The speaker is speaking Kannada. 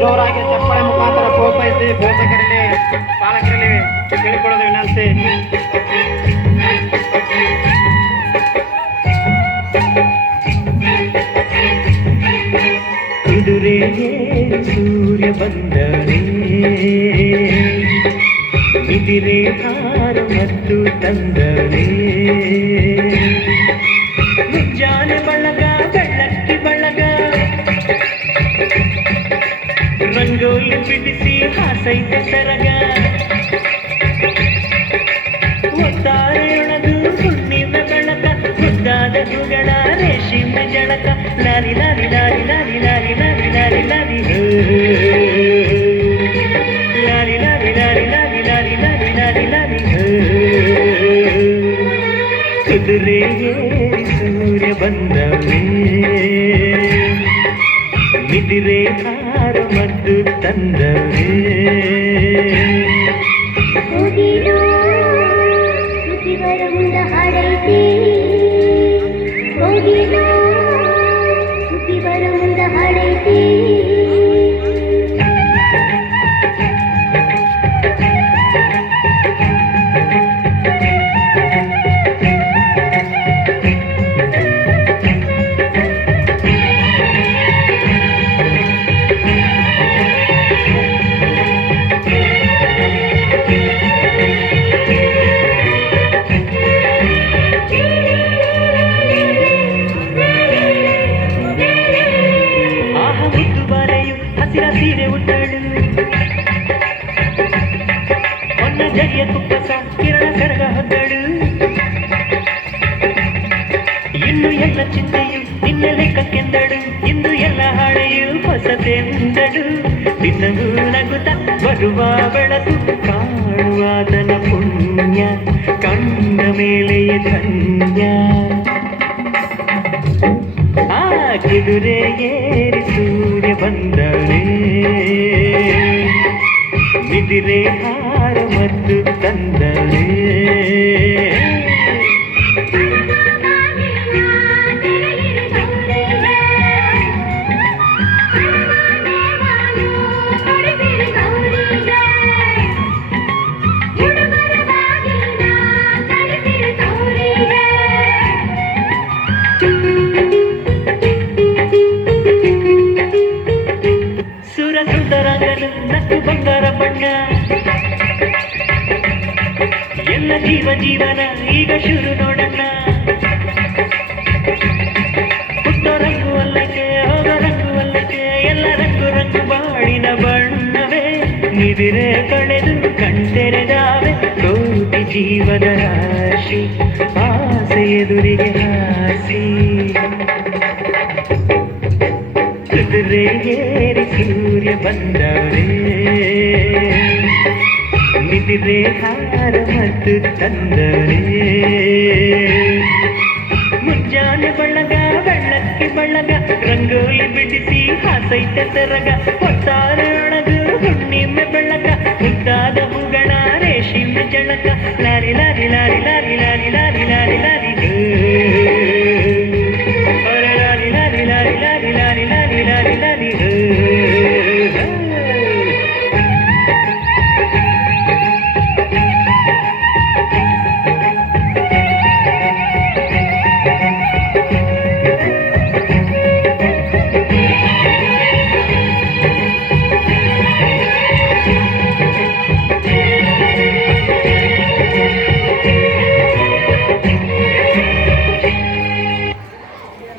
ಜೋರಾಗಿ ಚಪ್ಪಳೆ ಮುಖಾಂತರ ಪ್ರೋತ್ಸಾಹಿಸಿ ಪೋಷಕರಲ್ಲಿ ಪಾಲಕರಲ್ಲಿ ಕೇಳಿಕೊಳ್ಳೋದು ವಿನಂತಿ. ಎದುರೇ ಸೂರ್ಯ ಬಂದರೆ ಬಿದಿರೆ ಹಾರ ಮತ್ತು ತಂದರೆ ಮುಂಜಾನೆ ಬಳಗ ಬೆಳ್ಳಕ್ಕಿ ಬಳಗ ರಂಗೋಲಿ ಬಿಡಿಸಿ ಹಾಸೈತೆ ಸರಗ ಒತ್ತಾರೆಯೊಳದು ಹುಣ್ಣಿನ ಬೆಳಕ ಮುದ್ದಾದ ಹೂಗಳ ರೇಷಿಮ ಜಳಕ lorry lorry lorry lorry lorry lorry lorry lorry lorry lorry lorry lorry lorry lorry lorry lorry ಕುದುರೆ ಸೂರ್ಯ ಬಂದವೇ ಬಿದಿರೆ ಹಾರ ಮತ್ತು ತಂದವೇ ಮುಂದ ಹಾಡೈತಿ ಹೋಗಿಲ್ಲ ಸುದ್ದಿ ಬರ ಮುಂದ ಹಾಡೈತಿ ಸೀರೆ ಉಟ್ಟಳು ಹೊನ್ನ ಜರಿಯ ಕುಪ್ಪಸ ಕಿರಣ ಕರಗ ಹೊದ್ದಳು ಇನ್ನು ಎಲ್ಲ ಚಿಂತೆಯು ನಿನ್ನ ಲೆಕ್ಕಕ್ಕೆಂದಳು ಇಂದು ಎಲ್ಲ ಹಾಳೆಯು ಹೊಸತೆಂದಳು ದಿನವೂ ನಗುತ್ತ ಬರುವ ಬೆಳಕು ಕಾಣುವಾದನ ಪುಣ್ಯ ಕಂಡ ಮೇಲೆಯ ಧನ್ಯ ಆ ಕುದುರೆ ಏರಿ ಸೂರ್ಯ ಬಂದವೇ ಬಿದಿರೆ ಹಾರ ಮತ್ತು ತಂದವೇ ಸುರಸುಂದರಂಗನು ನಕ್ಕು ಬಂಗಾರ ಬಣ್ಣ ಎಲ್ಲ ಜೀವ ಜೀವನ ಈಗ ಶುರು ನೋಡಣ್ಣ ಹುಟ್ಟೋ ರಂಗು ಅಲ್ಲಕ್ಕೆ ಹೋಗೋ ರಂಗು ಅಲ್ಲಕ್ಕೆ ಎಲ್ಲ ರಂಗು ರಂಗು ಬಾಳಿನ ಬಣ್ಣವೇ ನಿದಿರೆ ಕಳೆದು ಕಣ್ತೆರೆದಾವೆ ಕೋಟಿ ಜೀವದ ರಾಶಿ ಆಸೆ ಎದುರಿಗೆ ಹಾಸಿ ಕುದುರೆ ಏರಿ ಸೂರ್ಯ ಬಂದವೇ ಬಿದಿರೆ ಹಾರ ಮತ್ತು ತಂದವೇ ಮುಂಜಾನೆ ಬಳಗ ಬೆಳ್ಳಕ್ಕಿ ಬಳಗ ರಂಗೋಲಿ ಬಿಡಿಸಿ ಹಾಸೈತೆ ಸರಗ